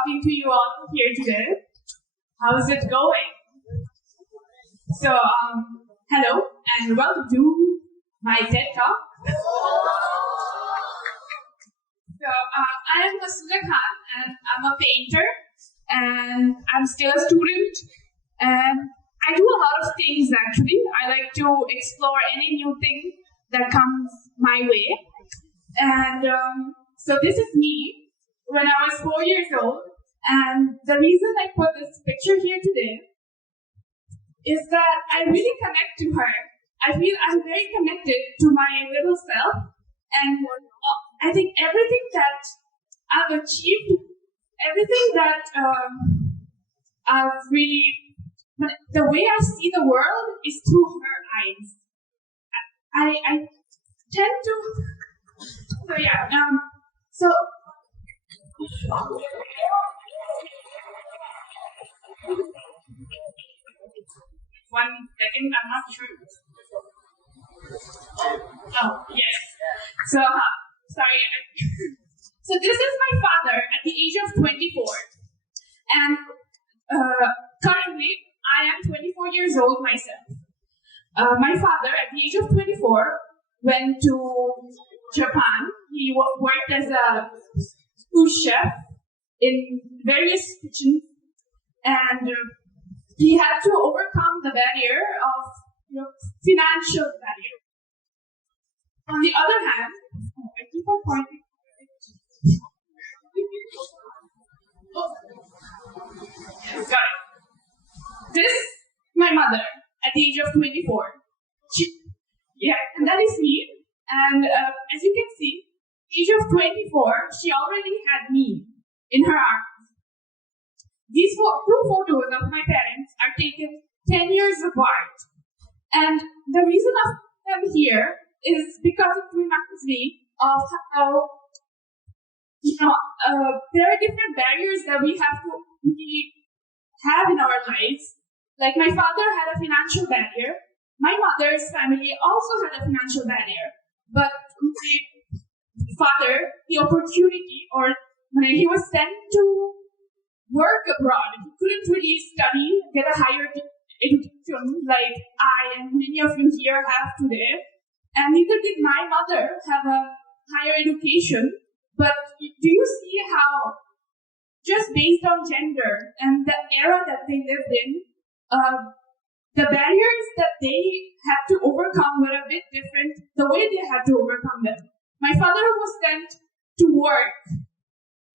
talking to you all here today. How's it going? So, hello and welcome to my TED Talk. So, I am Masuda and I'm a painter and I'm still a student and I do a lot of things actually. I like to explore any new thing that comes my way. And so this is me when I was 4 years old. And the reason I put this picture here today is that I really connect to her. I feel I'm very connected to my little self. And I think everything that I've achieved, everything that I've really, the way I see the world is through her eyes. I tend to, so yeah, so. 1 second, I'm not sure. Oh, yes. So, sorry. So this is my father at the age of 24. And currently, I am 24 years old myself. My father, at the age of 24, went to Japan. He worked as a sous chef in various kitchens, and he had to overcome the barrier of financial barrier. On the other hand, I keep on pointing. Yes, got it. This is my mother at the age of 24. And that is me. And as you can see, age of 24, she already had me in her arms. These two photos of my parents are taken 10 years apart. And the reason of them here is because it reminds me of how, there are different barriers that we have in our lives. Like my father had a financial barrier. My mother's family also had a financial barrier. But my father, the opportunity, or when he was sent to work abroad, he couldn't really study, get a higher education like I and many of you here have today. And neither did my mother have a higher education. But do you see how, just based on gender and the era that they lived in, the barriers that they had to overcome were a bit different, the way they had to overcome them. My father was sent to work.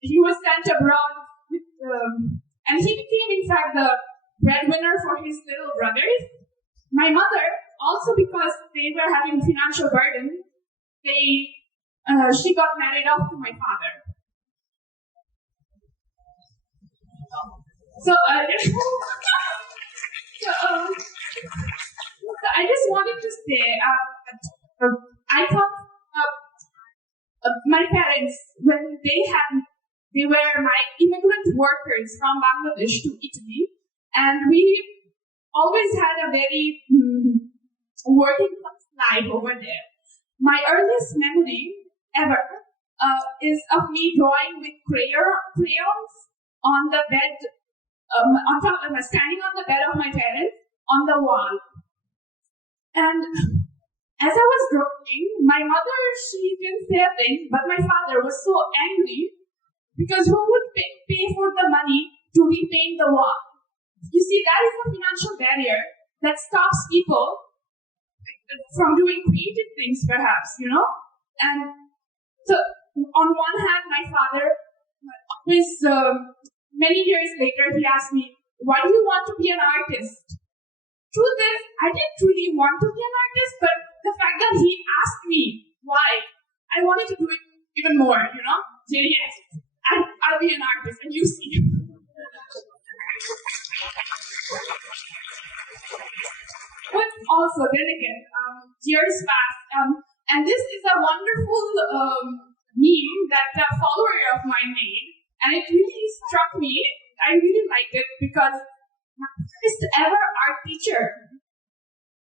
He was sent abroad, and he became, in fact, the breadwinner for his little brothers. My mother, also because they were having financial burden, she got married off to my father. So, I just wanted to say, I thought my parents, when they were my immigrant workers from Bangladesh to Italy, and we always had a very working class life over there. My earliest memory ever is of me drawing with crayons on the bed, standing on the bed of my parents on the wall. And as I was drawing, my mother, she didn't say a thing, but my father was so angry because who would pay for the money to repaint the wall? You see, that is a financial barrier that stops people from doing creative things, perhaps, And so, on one hand, my father, many years later, he asked me, why do you want to be an artist? Truth is, I didn't really want to be an artist, but the fact that he asked me why, I wanted to do it even more, Say, yes, I'll be an artist, and you see. But also, then again, years passed, and this is a wonderful meme that a follower of mine made, and it really struck me. I really liked it because my first ever art teacher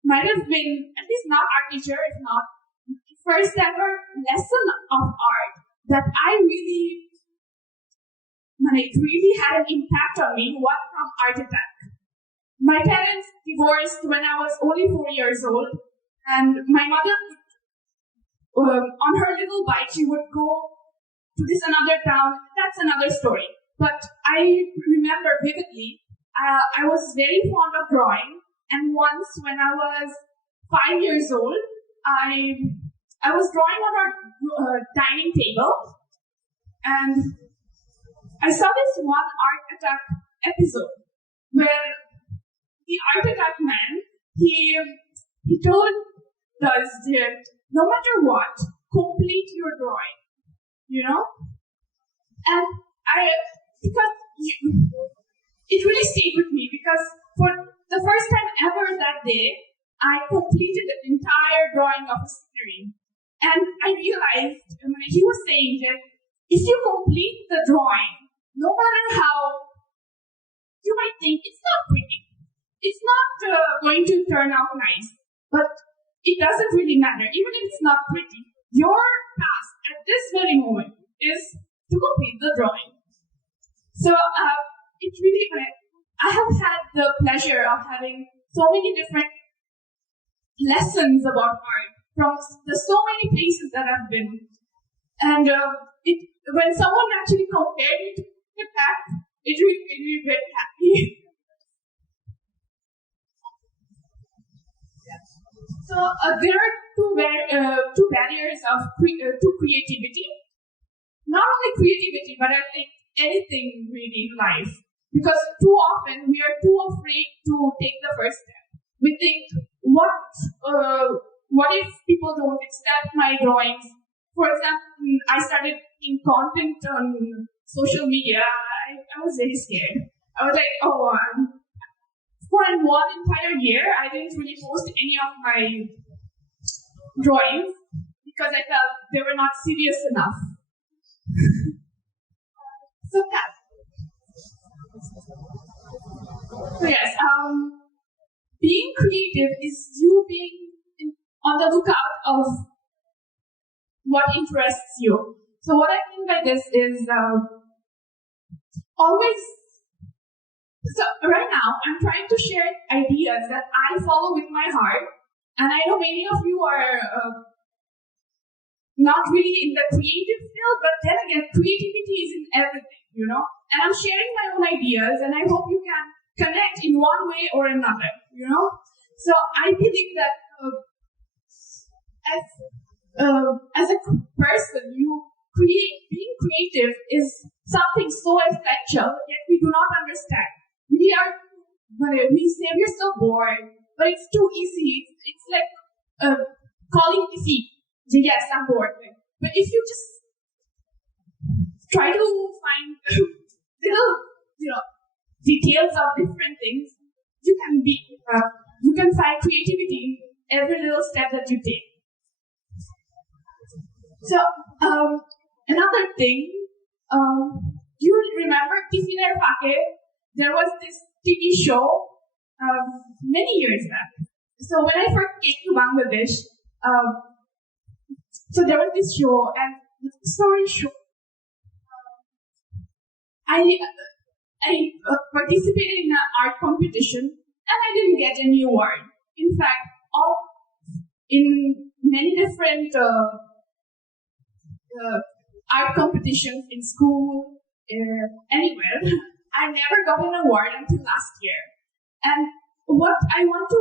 might have been, at least not art teacher, if not first ever lesson of art that I really it really had an impact on me was from art attack. My parents divorced when I was only 4 years old, and my mother on her little bike, she would go to this another town. That's another story. But I remember vividly, I was very fond of drawing, and once when I was 5 years old, I was drawing on our dining table, and I saw this one art attack episode where the art attack man, he told us that no matter what, complete your drawing, And because it really stayed with me, because for the first time ever that day, I completed the entire drawing of a scenery. And I realized, he was saying that if you complete the drawing, no matter how you might think it's not pretty, it's not going to turn out nice, but it doesn't really matter. Even if it's not pretty, your task at this very moment is to complete the drawing. So it really, I have had the pleasure of having so many different lessons about art from the so many places that I've been. And when someone actually compared me to it back, it really made me very happy. So there are two barriers to creativity. Not only creativity, but I think anything really in life. Because too often we are too afraid to take the first step. We think, what if people don't accept my drawings? For example, I started in content on social media. I was very scared. I was like, for one entire year, I didn't really post any of my drawings because I felt they were not serious enough. So yes, being creative is you being on the lookout of what interests you. So what I mean by this is always. So right now, I'm trying to share ideas that I follow with my heart, and I know many of you are not really in the creative field, but then again, creativity is in everything, And I'm sharing my own ideas, and I hope you can connect in one way or another, So I believe that as a person, being creative is something so essential, yet we do not understand. We say we're so bored, but it's too easy. It's like calling defeat. Yes, I'm bored. But if you just try to find little, details of different things, you can find creativity in every little step that you take. So another thing, you remember Tiffany Fake? There was this TV show many years back. So when I first came to Bangladesh, so there was this show, and the story short, I participated in an art competition, and I didn't get any award. In fact, in many different art competitions in school, anywhere, I never got an award until last year. And what I want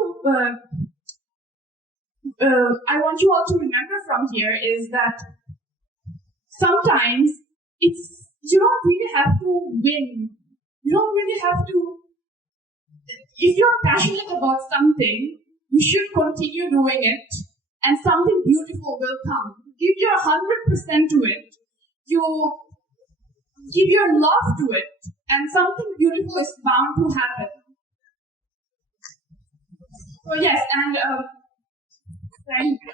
you all to remember from here is that sometimes you don't really have to win. You don't really have to. If you're passionate about something, you should continue doing it, and something beautiful will come. Give your 100% to it. You give your love to it, and something beautiful is bound to happen. So yes, and thank you.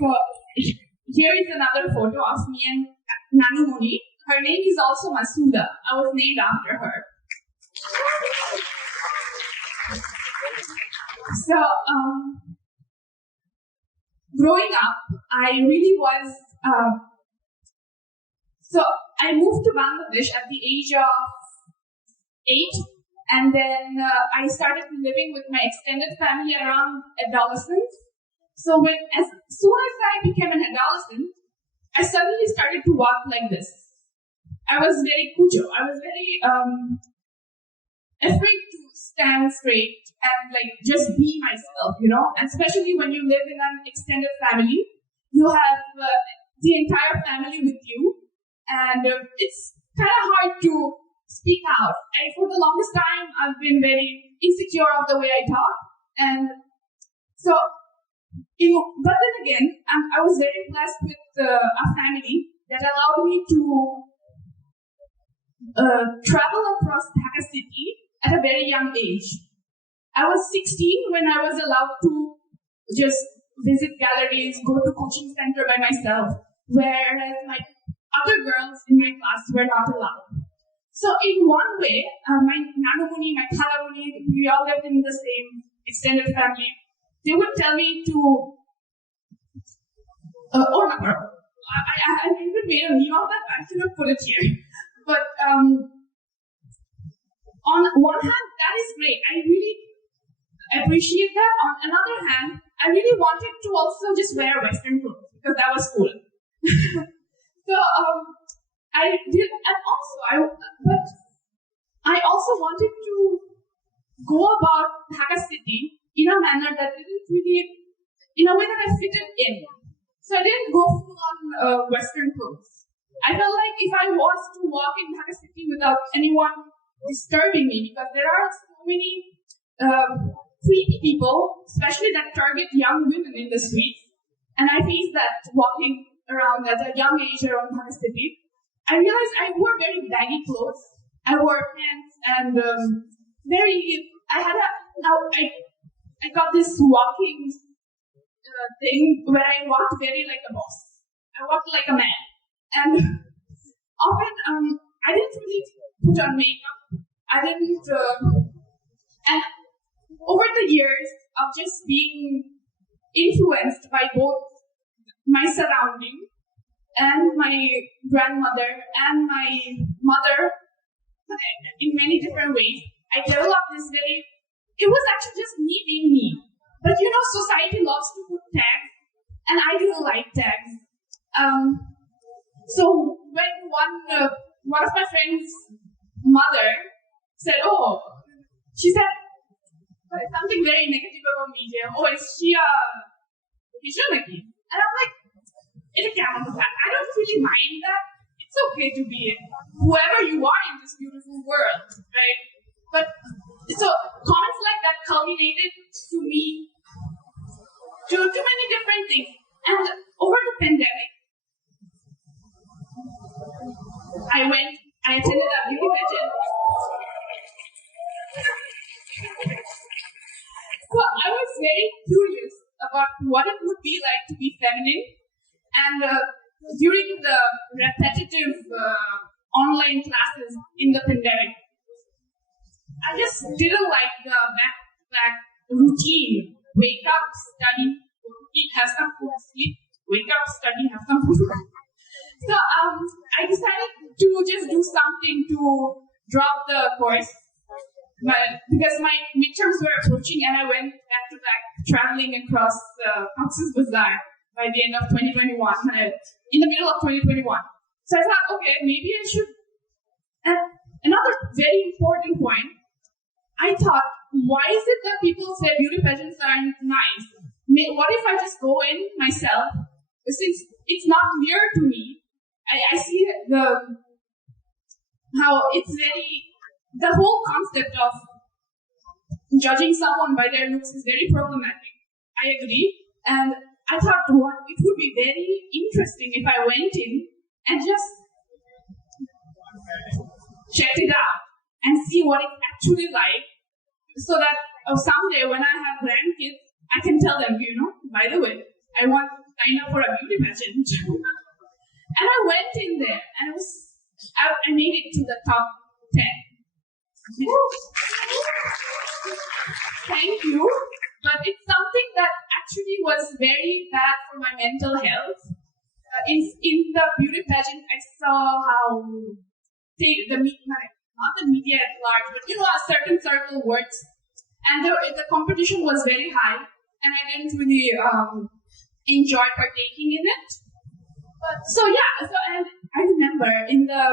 So here is another photo of me and Nanu Muni. Her name is also Masuda. I was named after her. So growing up, I really was, so I moved to Bangladesh at the age of 8, and then I started living with my extended family around adolescence. So as soon as I became an adolescent, I suddenly started to walk like this. I was very cujo. I was very afraid to stand straight and like just be myself, And especially when you live in an extended family, you have the entire family with you, and it's kind of hard to speak out. For the longest time, I've been very insecure of the way I talk, and so. But then again, I was very blessed with a family that allowed me to travel across Dhaka city at a very young age. I was 16 when I was allowed to just visit galleries, go to coaching center by myself, whereas my other girls in my class were not allowed. So in one way, my nanumuni, my khalamuni, we all lived in the same extended family. They would tell me to, I even made a meme of that, I should have put it here. But on one hand, that is great. I really appreciate that. On another hand, I really wanted to also just wear Western clothes because that was cool. So I did, and also but I also wanted to go about Dhaka city in a manner that didn't really, in a way that I fitted in. So I didn't go full on Western clothes. I felt like if I was to walk in Dhaka city without anyone disturbing me, because there are so many creepy people, especially that target young women in the streets, and I faced that walking around at a young age around Dhaka city. I realized I wore very baggy clothes. I wore pants and I got this walking thing where I walked very like a boss. I walked like a man. And often, I didn't really put on makeup. I didn't, and over the years of just being influenced by both my surrounding and my grandmother and my mother in many different ways, I developed this it was actually just me being me. But society loves to put tags, and I didn't like tags. So when one of my friends' mother said, she said something very negative about me. Is she a Vijayaki? And I'm like, I don't really mind that. It's okay to be whoever you are in this beautiful world, right? But so comments like that culminated to me to many different things. And over the pandemic, I attended a beauty pageant. So I was very curious about what it would be like to be feminine. And during the repetitive online classes in the pandemic, I just didn't like the back routine. Wake up, study, eat, have some food, sleep. Wake up, study, have some food. So I decided to just do something to drop the course. Because my midterms were approaching, and I went back-to-back traveling across Cox's Bazar by the end of 2021, in the middle of 2021. So I thought, okay, maybe I should. And another very important point, I thought, why is it that people say beauty pageants aren't nice? What if I just go in myself? Since it's not clear to me, I see how it's the whole concept of judging someone by their looks is very problematic. I agree. And I thought it would be very interesting if I went in and just checked it out and see what it's actually like, so that someday when I have grandkids, I can tell them, by the way, I want to sign up for a beauty pageant. And I went in there, and I made it to the top 10. Thank you. But it's something that actually was very bad for my mental health. In the beauty pageant, I saw how not the media at large, but a certain circle works, and the competition was very high, and I didn't really enjoy partaking in it. And I remember in the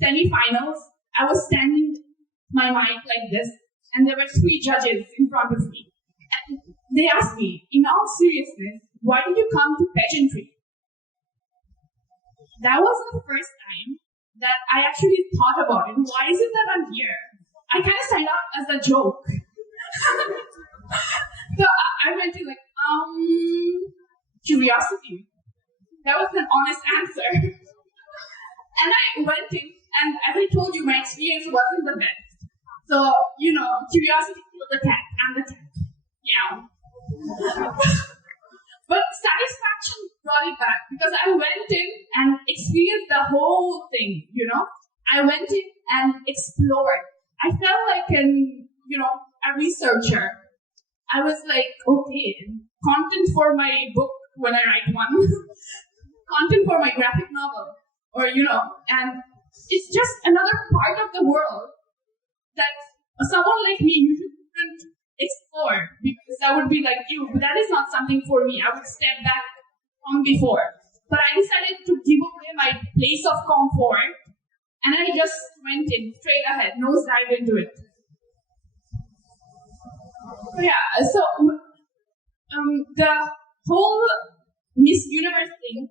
semi-finals, I was standing my mic like this, and there were 3 judges in front of me. And they asked me, in all seriousness, why did you come to pageantry? That was the first time that I actually thought about it. Why is it that I'm here? I kind of signed up as a joke. So I went to curiosity. That was an honest answer. And I went in, and as I told you, my experience wasn't the best. So, curiosity killed the cat. I'm the cat. Meow. But satisfaction brought it back because I went in and experienced the whole thing, I went in and explored. I felt like a researcher. I was like, okay, content for my book when I write one, content for my graphic novel, and it's just another part of the world that someone like me usually couldn't explore because I would be like you, but that is not something for me. I would step back from before. But I decided to give away my place of comfort, and I just went in straight ahead, nose dive into it. So the whole Miss Universe thing.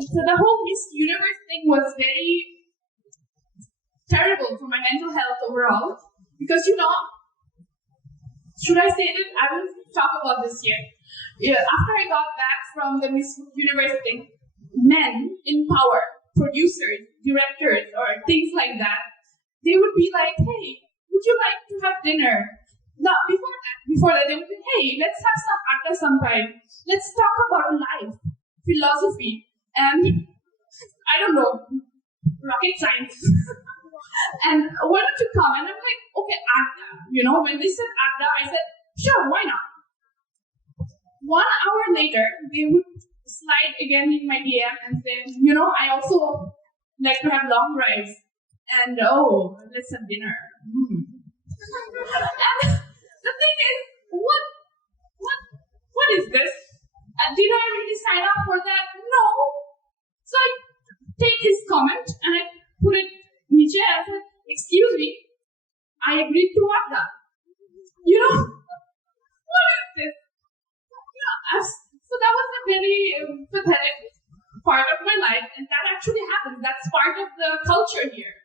So the whole Miss Universe thing was very terrible for my mental health overall because should I say this? I will talk about this here. After I got back from the Miss Universe thing, men in power, producers, directors, or things like that, they would be like, hey, would you like to have dinner? No, before that, they would be, hey, let's have some adda sometime. Let's talk about life, philosophy, and I don't know, rocket science. And why don't you come? And I'm like, okay, adda. When they said adda, I said, sure, why not? 1 hour later, they would slide again in my DM and say, I also like to have long drives. And let's have dinner. And the thing is, what is this? Did I really sign up for that? No. So I take his comment and I put it niche and said, excuse me, I agreed to adda. What is this? So that was a very pathetic part of my life, and that actually happens. That's part of the culture here.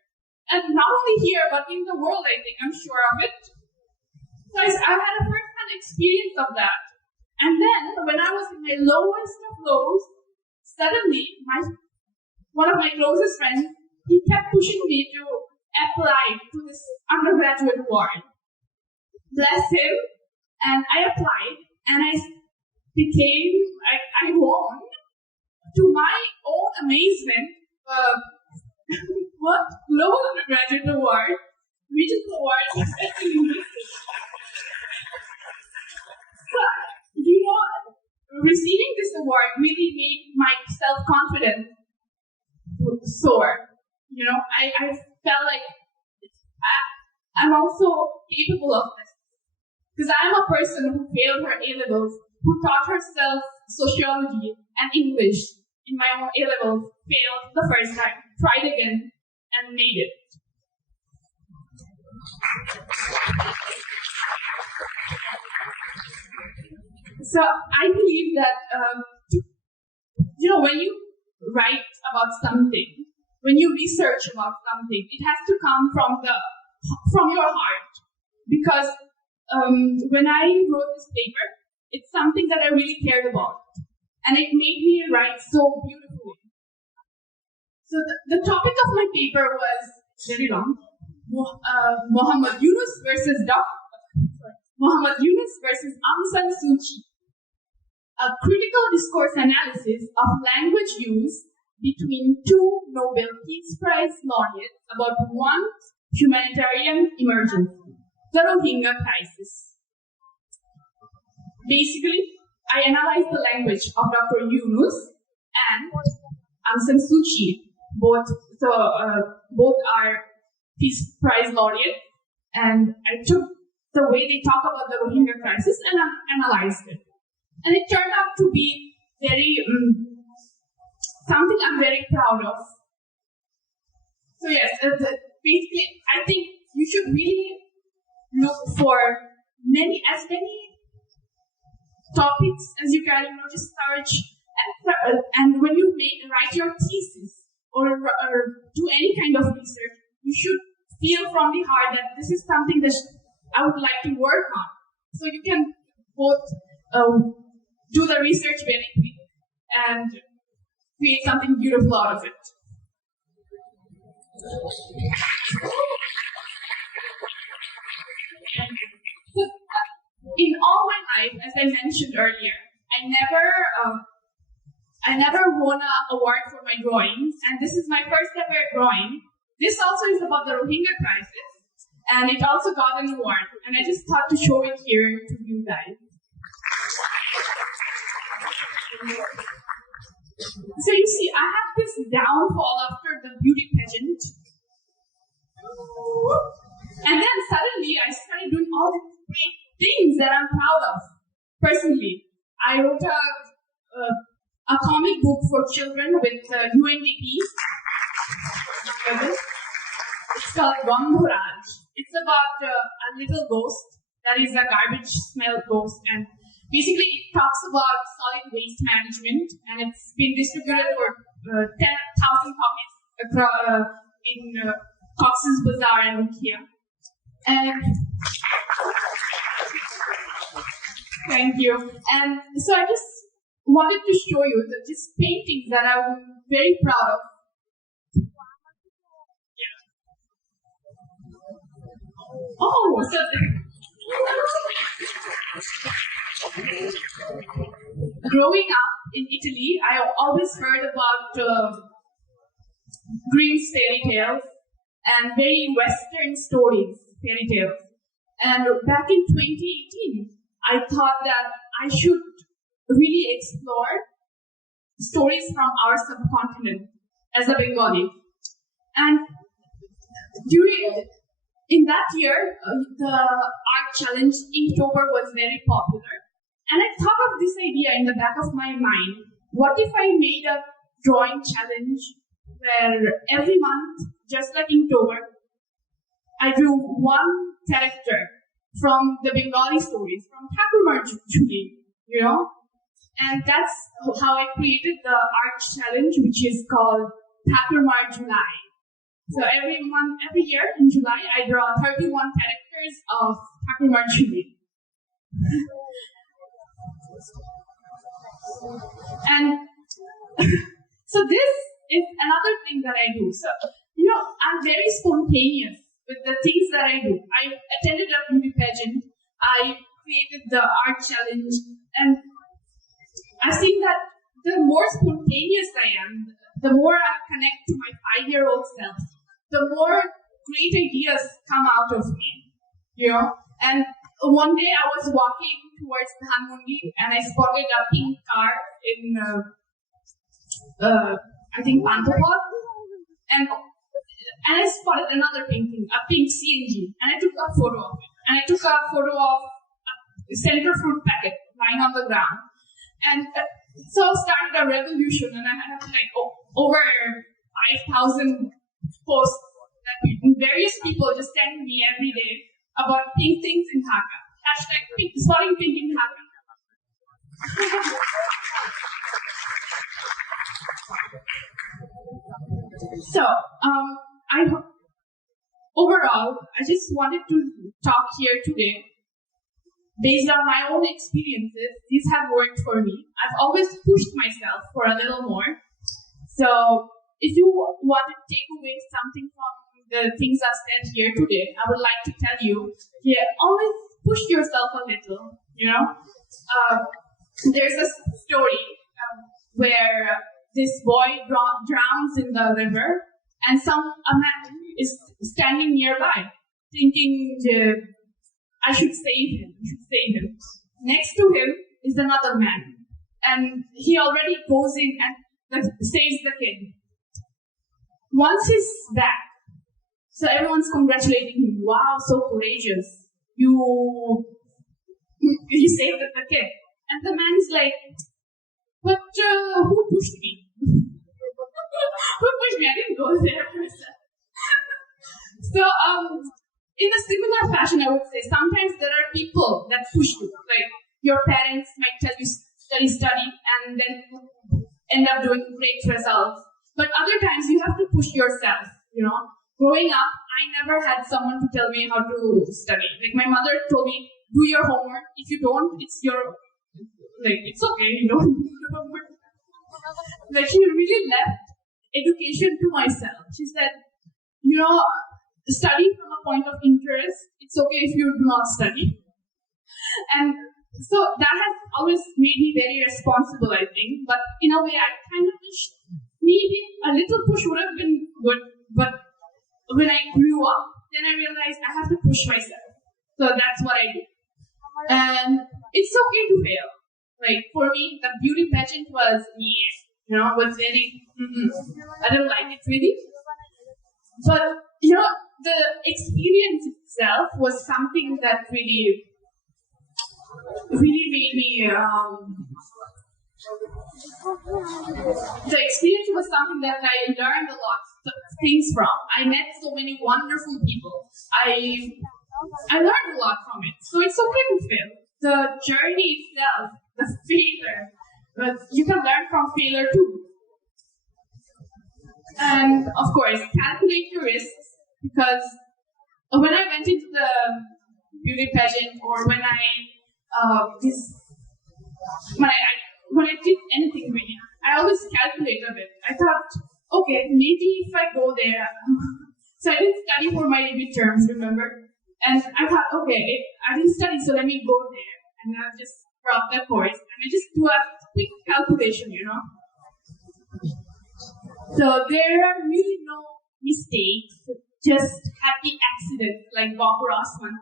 And not only here, but in the world, I think, I'm sure of it. So I had a first-hand experience of that. And then, when I was in my lowest of lows, suddenly, one of my closest friends, he kept pushing me to apply to this undergraduate award. Bless him. And I applied, and I won. To my own amazement, Global Undergraduate Award, Regional Award, especially linguistics. But, receiving this award really made my self-confidence soar. I felt like I'm also capable of this. Because I'm a person who failed her A-levels, who taught herself sociology and English in my own A-levels, failed the first time, tried again, and made it. So I believe that, when you write about something, when you research about something, it has to come from your heart. Because when I wrote this paper, it's something that I really cared about. And it made me write so beautifully. So the topic of my paper was very long. Muhammad Yunus versus Aung San Suu Kyi. A critical discourse analysis of language use between 2 Nobel Peace Prize laureates about one's humanitarian emergency, the Rohingya crisis. Basically, I analyzed the language of Dr. Yunus and Aung San Suu Kyi. Both are Peace Prize laureate, and I took the way they talk about the Rohingya crisis and analyzed it. And it turned out to be very something I'm very proud of. So yes, basically, I think you should really look for as many topics as you can, just search, and when you write your thesis or do any kind of research, you should feel from the heart that this is something that I would like to work on. So you can both do the research very quick and create something beautiful out of it. In all my life, as I mentioned earlier, I never won an award for my drawings, and this is my first ever drawing. This also is about the Rohingya crisis, and it also got an award, and I just thought to show it here to you guys. So you see, I have this downfall after the beauty pageant, and then suddenly I started doing all the great things that I'm proud of. Personally, I wrote a comic book for children with UNDP. It's called Gandhuraj. It's about a little ghost that is a garbage smell ghost, and basically it talks about solid waste management, and it's been distributed for 10,000 copies in Cox's Bazar and Nokia. And thank you. And so I just wanted to show you just paintings that I'm very proud of. Oh, so growing up in Italy, I always heard about Grimm's fairy tales and very Western stories, fairy tales. And back in 2018, I thought that I should really explore stories from our subcontinent as a Bengali. And in that year, the art challenge Inktober was very popular. And I thought of this idea in the back of my mind. What if I made a drawing challenge where every month, just like Inktober, I drew one character from the Bengali stories, from Thakurmar Jhuli, And that's how I created the art challenge, which is called Thakurmar July. So every year in July, I draw 31 characters of Thakurmar Jhuli. And so this is another thing that I do. So, I'm very spontaneous with the things that I do. I attended a beauty pageant. I created the art challenge. And I've seen that the more spontaneous I am, the more I connect to my 5-year-old self, the more great ideas come out of me, And one day I was walking towards Dhanmondi and I spotted a pink car in, I think, Pantapod. And I spotted another pink thing, a pink CNG. And I took a photo of it. And I took a photo of a center fruit packet lying on the ground. And so started a revolution, and I had over 5,000 posts that various people just send me every day about pink things in Dhaka. # spotting pink in Dhaka. So, overall, I just wanted to talk here today. Based on my own experiences, these have worked for me. I've always pushed myself for a little more. So if you want to take away something from the things I've said here today, I would like to tell you, always push yourself a little, There's a story where this boy drowns in the river, and is standing nearby, thinking, I should save him. Next to him is another man, and he already goes in and saves the kid. Once he's back, so everyone's congratulating him. Wow, so courageous. You saved the kid. And the man is like, but who pushed me? Who pushed me? I didn't go there myself. So, in a similar fashion, I would say, sometimes there are people that push you. Like, your parents might tell you, study, and then end up doing great results. But other times, you have to push yourself, Growing up, I never had someone to tell me how to study. Like, my mother told me, do your homework. If you don't, it's okay, you don't do your homework. Like, she really left education to myself. She said, study from a point of interest. It's okay if you do not study. And so that has always made me very responsible, I think. But in a way, I kind of wish maybe a little push would have been good. But when I grew up, then I realized I have to push myself. So that's what I do. And it's okay to fail. Like, for me, the beauty pageant was was very, I didn't like it really. But, the experience itself was something that really made me, the experience was something that I learned a lot of things from. I met so many wonderful people. I learned a lot from it. So it's okay to fail. The journey itself, the failure, but you can learn from failure too. And of course, calculate your risks, because when I went into the beauty pageant, or when I did anything really, I always calculate a bit. I thought, okay, maybe if I go there, so I didn't study for my midterms, remember? And I thought, okay, I didn't study, so let me go there, and I'll just drop the course, and I just do a quick calculation, So there are really no mistakes, just happy accidents, like Bob Rossman.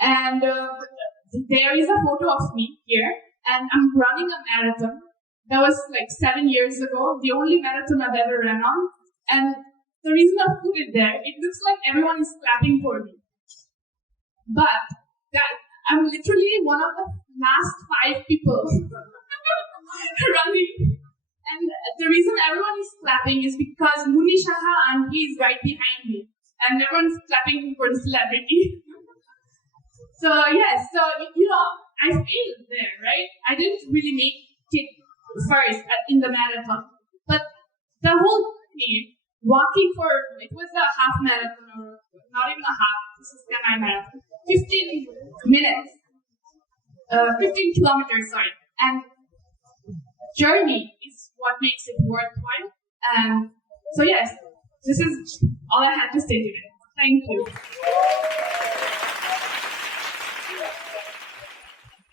And there is a photo of me here, and I'm running a marathon. That was like 7 years ago, the only marathon I've ever ran on. And the reason I put it there, it looks like everyone is clapping for me. But I'm literally one of the last 5 people running. And the reason everyone is clapping is because Muni Shaha auntie is right behind me. And everyone's clapping for the celebrity. So yes, I failed there, right? I didn't really make it first in the marathon. But the whole thing, walking it was a half marathon, or not even a half, this is semi-marathon, 15 minutes, 15 kilometers, sorry. And journey is what makes it worthwhile. And so yes, this is all I had to say today. Thank you.